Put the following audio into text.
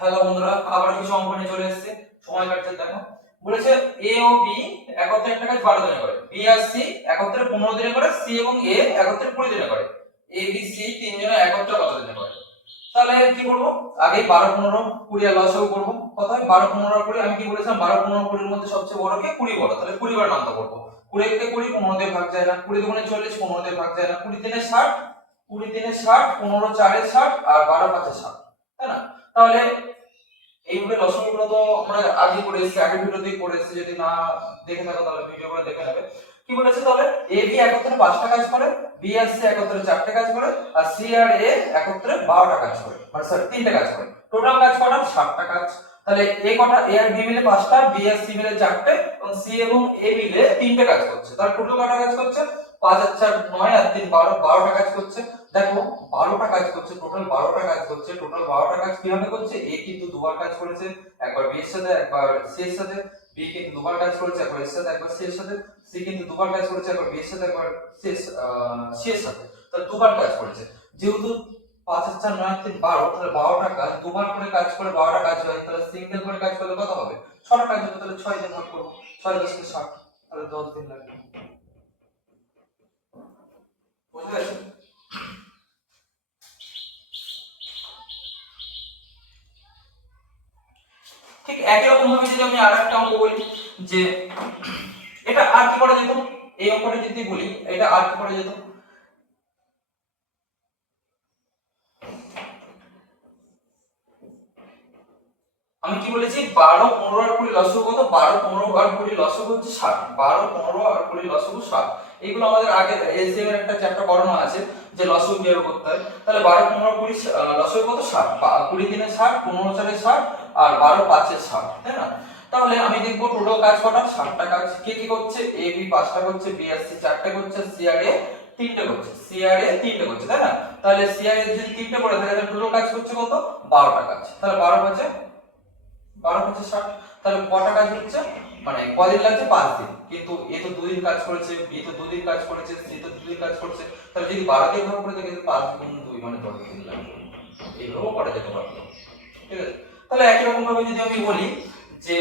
Hello বন্ধুরা, আবার কিছু অঙ্ক নিয়ে চলে এসেছে। সময় কাটছে দেখো। বলেছে এ ও বি একত্রে একটা কাজ 12 দিনে করে, বি আর সি একত্রে 15 দিনে করে, সি এবং এ একত্রে 20 দিনে করে। এ বি সি তিনজনে একত্রে কত দিনে করে? তাহলে কি করব? আগে 12 15 20 আর লসাগু করব। কত হয়? 12 15 আর 20। আমি কি বলেছিলাম 12 15 20 এর মধ্যে সবচেয়ে বড় কে? 20 বড়। তাহলে 20 বার নামতা করব। 20 কে 20 15 দিয়ে ভাগ যায় না, 20 দুগুণে 40 15 দিয়ে ভাগ যায় না, 20 তিনে 60 20 তিনে 60 15 চারে 60 আর 12 পাঁচে 60, তাই না? তাহলে এইভাবে লসাগুগুলো তো আমরা আগে করে এসেছি, আগের ভিডিওতেই করে এসেছি। যদি না দেখে থাকো তাহলে ভিডিওগুলো দেখে নেবে। কি বলেছে তাহলে? এ বি একত্রে 5টা কাজ করে, বি আর সি একত্রে 4টে কাজ করে, আর সি আর এ একত্রে 12টা কাজ করে, মানে সরি 3টে কাজ করে। টোটাল কাজ কটা? 7টা কাজ। তাহলে এ কটা? এ আর বি মিলে 5টা, বি আর সি মিলে 4টে এবং সি এবং এ মিলে 3টে কাজ করছে। তাহলে টোটাল কটা কাজ করছে? 5 আর 4 9 আর 3 12, 12টা কাজ করছে। দেখো 12টা কাজ করছে, টোটাল 12টা কাজ করছে। টোটাল 12টা কাজ কিভাবে করছে? এ কিন্তু দুবার কাজ করেছে, একবার বি এর সাথে একবার সি এর সাথে। বি কিন্তু দুবার কাজ করেছে, একবার এর সাথে একবার সি এর সাথে। সি কিন্তু দুবার কাজ করেছে, একবার বি এর সাথে একবার সি এর সাথে। তাহলে দুবার কাজ করেছে। যেহেতু 5 আর 4 9 আর 3 12, তাহলে 12টা কাজ দুবার করে কাজ করে 12টা কাজ হয়। তাহলে সিঙ্গেল করে কাজ করলে কত হবে? 6টা কাজ হবে। তাহলে 6 দিয়ে ভাগ করব, 6 10 কে 60, তাহলে 10 দিন লাগবে। বুঝতে পেরেছো? ঠিক একই রকম ভাবে যদি আমি আরেকটা অঙ্ক বলি, যে এটা আর কি করা যেত? এই অঙ্কটা যদি বলি, এটা আর কি করা যেত? আমি কি বলেছি? 12 15 আর 20 লসাগু কত? 12 15 আর 20 লসাগু হচ্ছে 60। 12 15 আর 20 লসাগু 60। এগুলো আমাদের আগে এলসিএম এর একটা চ্যাপ্টার করানো আছে যে লসাগু কিভাবে করতে হয়। তাহলে 12 15 20 লসাগু কত? 60। 20 দিনে 60, 15 চারে 60 আর 12 পাঁচে 60, তাই না? তাহলে আমি দেখব টোটাল কাজ কটা? 60টা কাজ। কে কি করছে? এ বি 5টা করছে, বি আর সি 4টে করছে, সি আর এ 3টে করছে, সি আর এ 3টে করছে, তাই না? তাহলে সি আর এ যদি 3টে করে থাকে তাহলে টোটাল কাজ করছে কত? 12টা কাজ। তাহলে 12 পাঁচে 12 5 60। তাহলে কটা কাজ হচ্ছে? মানে কদিন লাগছে? 5 দিন। কিন্তু এ তো 2 দিন কাজ করেছে, বি তো 2 দিন কাজ করেছে, সি তো 2 দিন কাজ করেছে। তাহলে যদি 12 দিয়ে ভাগ করে দেখি 5 গুণ 2 মানে 10 দিন লাগবে। এইভাবেও করা যেতে পারে, ঠিক আছে? তাহলে একই রকম ভাবে যদি আমি বলি যে